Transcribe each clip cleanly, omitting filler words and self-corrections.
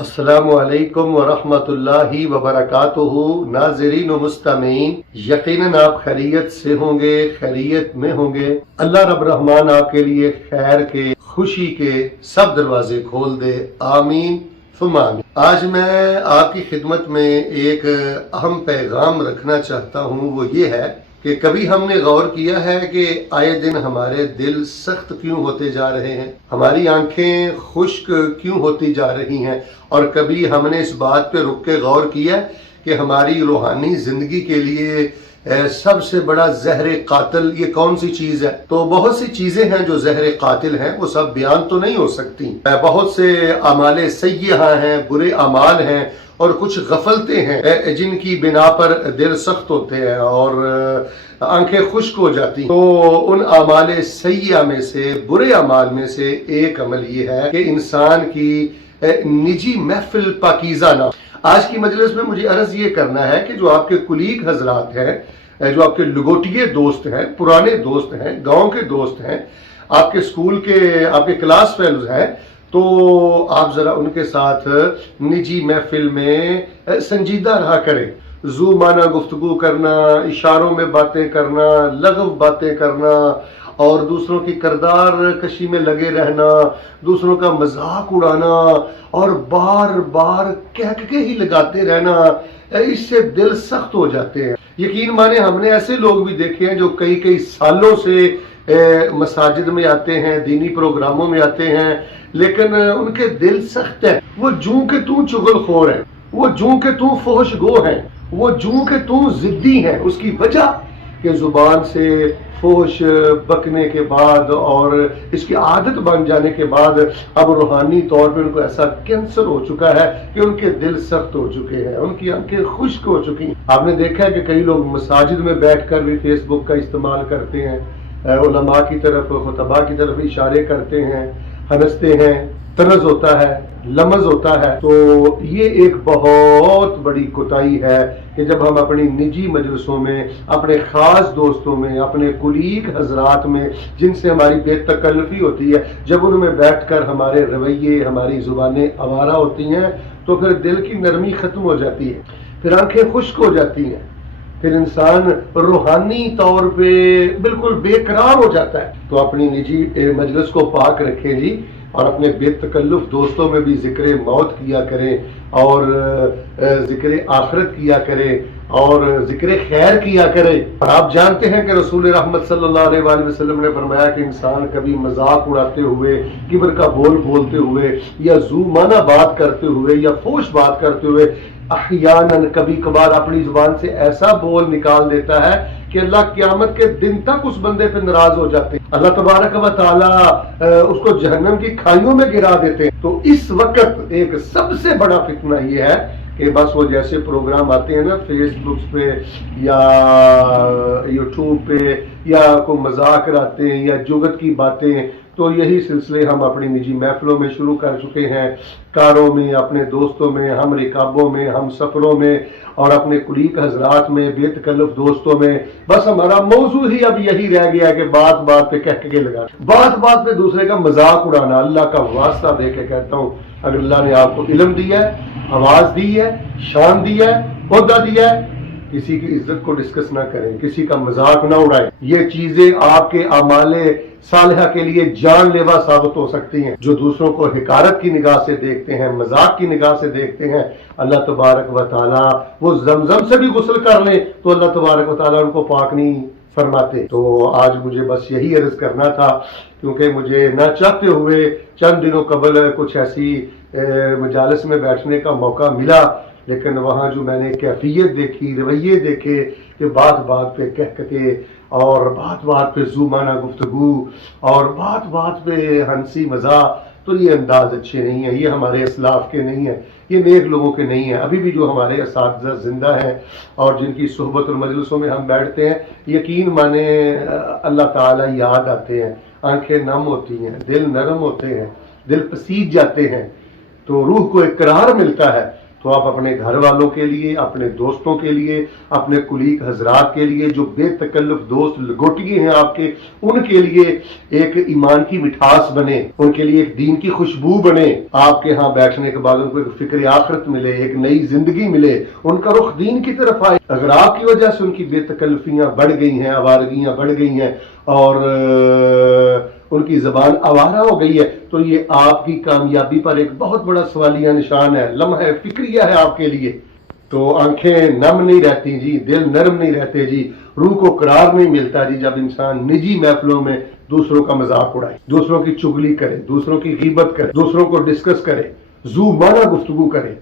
السلام علیکم ورحمۃ اللہ وبرکاتہ۔ ناظرین و مستمعین، یقیناً آپ خیریت سے ہوں گے، خیریت میں ہوں گے۔ اللہ رب رحمان آپ کے لیے خیر کے، خوشی کے سب دروازے کھول دے، آمین ثم آمین۔ آج میں آپ کی خدمت میں ایک اہم پیغام رکھنا چاہتا ہوں، وہ یہ ہے کہ کبھی ہم نے غور کیا ہے کہ آئے دن ہمارے دل سخت کیوں ہوتے جا رہے ہیں، ہماری آنکھیں خشک کیوں ہوتی جا رہی ہیں، اور کبھی ہم نے اس بات پہ رک کے غور کیا کہ ہماری روحانی زندگی کے لیے سب سے بڑا زہر قاتل یہ کون سی چیز ہے؟ تو بہت سی چیزیں ہیں جو زہر قاتل ہیں، وہ سب بیان تو نہیں ہو سکتی۔ بہت سے اعمال سیئہ ہیں، برے اعمال ہیں، اور کچھ غفلتیں ہیں جن کی بنا پر دل سخت ہوتے ہیں اور آنکھیں خشک ہو جاتی ہیں۔ تو ان اعمال سیئہ میں سے، برے اعمال میں سے ایک عمل یہ ہے کہ انسان کی نجی محفل پاکیزہ نہ۔ آج کی مجلس میں مجھے عرض یہ کرنا ہے کہ جو آپ کے کلیگ حضرات ہیں، جو آپ کے لگوٹیے دوست ہیں، پرانے دوست ہیں، گاؤں کے دوست ہیں، آپ کے سکول کے، آپ کے کلاس فیلوز ہیں، تو آپ ذرا ان کے ساتھ نجی محفل میں سنجیدہ رہا کریں۔ ذو معنی گفتگو کرنا، اشاروں میں باتیں کرنا، لغو باتیں کرنا، اور دوسروں کی کردار کشی میں لگے رہنا، دوسروں کا مذاق اڑانا اور بار بار کہہ کے ہی لگاتے رہنا، اس سے دل سخت ہو جاتے ہیں۔ یقین مانے ہم نے ایسے لوگ بھی دیکھے ہیں جو کئی سالوں سے مساجد میں آتے ہیں، دینی پروگراموں میں آتے ہیں، لیکن ان کے دل سخت ہے۔ وہ جوں کہ توں چغل خور ہے، وہ جوں کہ توں فحش گو ہے، وہ جوں کہ توں ضدی ہے۔ اس کی وجہ کہ زبان سے فحش بکنے کے بعد اور اس کی عادت بن جانے کے بعد اب روحانی طور پہ ان کو ایسا کینسر ہو چکا ہے کہ ان کے دل سخت ہو چکے ہیں، ان کی آنکھیں خشک ہو چکی ہیں۔ آپ نے دیکھا ہے کہ کئی لوگ مساجد میں بیٹھ کر بھی فیس بک کا استعمال کرتے ہیں، علماء کی طرف، خطباء کی طرف اشارے کرتے ہیں، ہنستے ہیں، طنز ہوتا ہے، لمز ہوتا ہے۔ تو یہ ایک بہت بڑی کوتاہی ہے کہ جب ہم اپنی نجی مجلسوں میں، اپنے خاص دوستوں میں، اپنے کلیگ حضرات میں جن سے ہماری بے تکلفی ہوتی ہے، جب ان میں بیٹھ کر ہمارے رویے، ہماری زبانیں آوارہ ہوتی ہیں، تو پھر دل کی نرمی ختم ہو جاتی ہے، پھر آنکھیں خشک ہو جاتی ہیں، پھر انسان روحانی طور پہ بالکل بے قرار ہو جاتا ہے۔ تو اپنی نجی مجلس کو پاک رکھیں جی، اور اپنے بے تکلف دوستوں میں بھی ذکر موت کیا کریں، اور ذکر آخرت کیا کریں، اور ذکر خیر کیا کریں۔ اور آپ جانتے ہیں کہ رسول رحمت صلی اللہ علیہ وآلہ وسلم نے فرمایا کہ انسان کبھی مذاق اڑاتے ہوئے، کبر کا بول بولتے ہوئے، یا ذو معنی بات کرتے ہوئے، یا فحش بات کرتے ہوئے، احیاناً کبھی کبھار اپنی زبان سے ایسا بول نکال دیتا ہے کہ اللہ قیامت کے دن تک اس بندے پہ ناراض ہو جاتے ہیں، اللہ تبارک و تعالی اس کو جہنم کی کھائیوں میں گرا دیتے ہیں۔ تو اس وقت ایک سب سے بڑا فتنہ یہ ہے کہ بس وہ جیسے پروگرام آتے ہیں نا فیس بک پہ یا یوٹیوب پہ، یا کوئی مذاق کراتے ہیں یا جگت کی باتیں، تو یہی سلسلے ہم اپنی نجی محفلوں میں شروع کر چکے ہیں، کاروں میں، اپنے دوستوں میں، ہم رکابوں میں، ہم سفروں میں، اور اپنے کلیگ حضرات میں، بے تکلف دوستوں میں۔ بس ہمارا موضوع ہی اب یہی رہ گیا کہ بات بات پہ کہہ کے لگا، بات بات پہ دوسرے کا مذاق اڑانا۔ اللہ کا واسطہ دے کے کہتا ہوں، اگر اللہ نے آپ کو علم دیا ہے، آواز دی ہے، شان دی ہے، عہدہ دیا ہے، کسی کی عزت کو ڈسکس نہ کریں، کسی کا مذاق نہ اڑائیں۔ یہ چیزیں آپ کے اعمال صالحہ کے لیے جان لیوا ثابت ہو سکتی ہیں۔ جو دوسروں کو حقارت کی نگاہ سے دیکھتے ہیں، مذاق کی نگاہ سے دیکھتے ہیں، اللہ تبارک و تعالیٰ وہ زمزم سے بھی غسل کر لیں تو اللہ تبارک و تعالیٰ ان کو پاک نہیں فرماتے۔ تو آج مجھے بس یہی عرض کرنا تھا، کیونکہ مجھے نہ چاہتے ہوئے چند دنوں قبل کچھ ایسی مجالس میں بیٹھنے کا موقع ملا، لیکن وہاں جو میں نے کیفیت دیکھی، رویے دیکھے کہ بات بات پہ کہکتے، اور بات بات پہ ذو معنی گفتگو، اور بات بات پہ ہنسی مزاح، تو یہ انداز اچھے نہیں ہیں، یہ ہمارے اسلاف کے نہیں ہیں، یہ نیک لوگوں کے نہیں ہیں۔ ابھی بھی جو ہمارے اساتذہ زندہ ہیں اور جن کی صحبت اور مجلسوں میں ہم بیٹھتے ہیں، یقین مانے اللہ تعالیٰ یاد آتے ہیں، آنکھیں نم ہوتی ہیں، دل نرم ہوتے ہیں، دل پسیج جاتے ہیں، تو روح کو اقرار ملتا ہے تو آپ اپنے گھر والوں کے لیے، اپنے دوستوں کے لیے، اپنے کلیگ حضرات کے لیے جو بے تکلف دوست لگوٹیے ہیں آپ کے، ان کے لیے ایک ایمان کی مٹھاس بنے، ان کے لیے ایک دین کی خوشبو بنے، آپ کے ہاں بیٹھنے کے بعد ان کو ایک فکر آخرت ملے، ایک نئی زندگی ملے، ان کا رخ دین کی طرف آئے۔ اگر آپ کی وجہ سے ان کی بے تکلفیاں بڑھ گئی ہیں، آوارگیاں بڑھ گئی ہیں اور ان کی زبان آوارہ ہو گئی ہے، تو یہ آپ کی کامیابی پر ایک بہت بڑا سوالیہ نشان ہے، لمحہ فکریہ ہے آپ کے لیے۔ تو آنکھیں نم نہیں رہتی جی، دل نرم نہیں رہتے جی، روح کو قرار نہیں ملتا جی، جب انسان نجی محفلوں میں دوسروں کا مذاق اڑائے، دوسروں کی چگلی کرے، دوسروں کی غیبت کرے، دوسروں کو ڈسکس کرے، ذو معنی گفتگو کرے،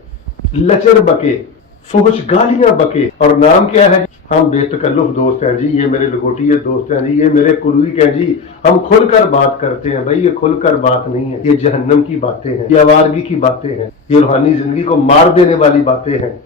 لچر بکے، فحش گالیاں بکے، اور نام کیا ہے؟ ہم بے تکلف دوست ہیں جی، یہ میرے لگوٹیے دوست ہیں جی، یہ میرے کلویک ہیں جی، ہم کھل کر بات کرتے ہیں۔ بھائی یہ کھل کر بات نہیں ہے، یہ جہنم کی باتیں ہیں، یہ آوارگی کی باتیں ہیں، یہ روحانی زندگی کو مار دینے والی باتیں ہیں۔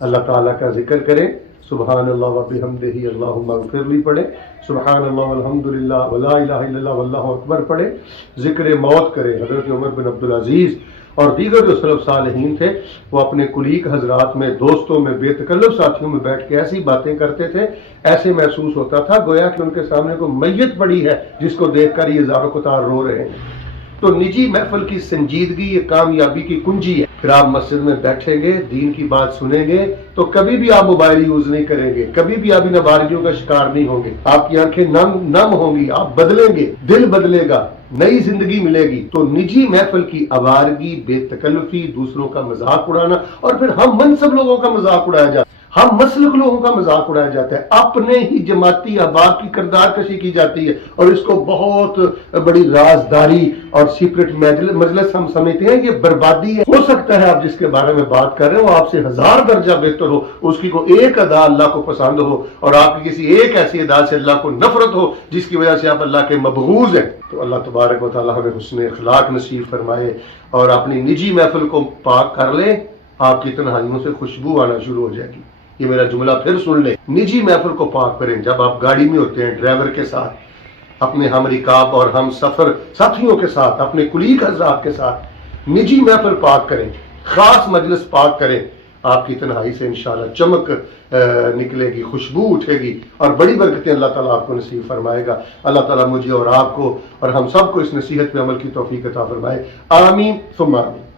اللہ تعالیٰ کا ذکر کریں، سبحان اللہ و بحمدہ اللہم اغفر لی پڑھیں، سبحان اللہ والحمدللہ ولا الہ الا اللہ واللہ اکبر پڑھیں، ذکر موت کریں۔ حضرت عمر بن عبدالعزیز اور دیگر جو سلف صالحین تھے وہ اپنے کلیگ حضرات میں، دوستوں میں، بے تکلف ساتھیوں میں بیٹھ کے ایسی باتیں کرتے تھے، ایسے محسوس ہوتا تھا گویا کہ ان کے سامنے کوئی میت پڑی ہے جس کو دیکھ کر یہ زار و قطار رو رہے ہیں۔ تو نجی محفل کی سنجیدگی یہ کامیابی کی کنجی ہے۔ پھر آپ مسجد میں بیٹھیں گے، دین کی بات سنیں گے تو کبھی بھی آپ موبائل یوز نہیں کریں گے، کبھی بھی آپ ان آوارگیوں کا شکار نہیں ہوں گے، آپ کی آنکھیں نم ہوں گی، آپ بدلیں گے، دل بدلے گا، نئی زندگی ملے گی۔ تو نجی محفل کی آوارگی، بے تکلفی، دوسروں کا مذاق اڑانا، اور پھر ہم منصب لوگوں کا مذاق اڑایا جاتا ہے، ہم مسلک لوگوں کا مذاق اڑایا جاتا ہے، اپنے ہی جماعتی احباب کی کردار کشی کی جاتی ہے، اور اس کو بہت بڑی رازداری اور سیکرٹ مجلس ہم سمجھتے ہیں، یہ بربادی ہے۔ ہو سکتا ہے آپ جس کے بارے میں بات کر رہے ہیں وہ آپ سے 1000 درجہ بہتر ہو، اس کی کوئی ایک ادا اللہ کو پسند ہو، اور آپ کی کسی ایک ایسی ادا سے اللہ کو نفرت ہو جس کی وجہ سے آپ اللہ کے مبغوض ہیں۔ تو اللہ تبارک و تعالیٰ ہمیں حسن اخلاق نصیب فرمائے اور اپنی نجی محفل کو پاک کر لیں، آپ کی تنہائیوں سے خوشبو آنا شروع ہو جائے گی۔ یہ میرا جملہ پھر سن لیں، نجی محفل کو پاک کریں۔ جب آپ گاڑی میں ہوتے ہیں ڈرائیور کے ساتھ، اپنے ہم رکاب اور ہم سفر ساتھیوں کے ساتھ، اپنے کلیگ حضرات کے ساتھ نجی محفل پاک کریں، خاص مجلس پاک کریں، آپ کی تنہائی سے انشاءاللہ چمک نکلے گی، خوشبو اٹھے گی، اور بڑی برکتیں اللہ تعالیٰ آپ کو نصیب فرمائے گا۔ اللہ تعالیٰ مجھے اور آپ کو اور ہم سب کو اس نصیحت پہ عمل کی توفیق عطا فرمائے، آمین ثم آمین۔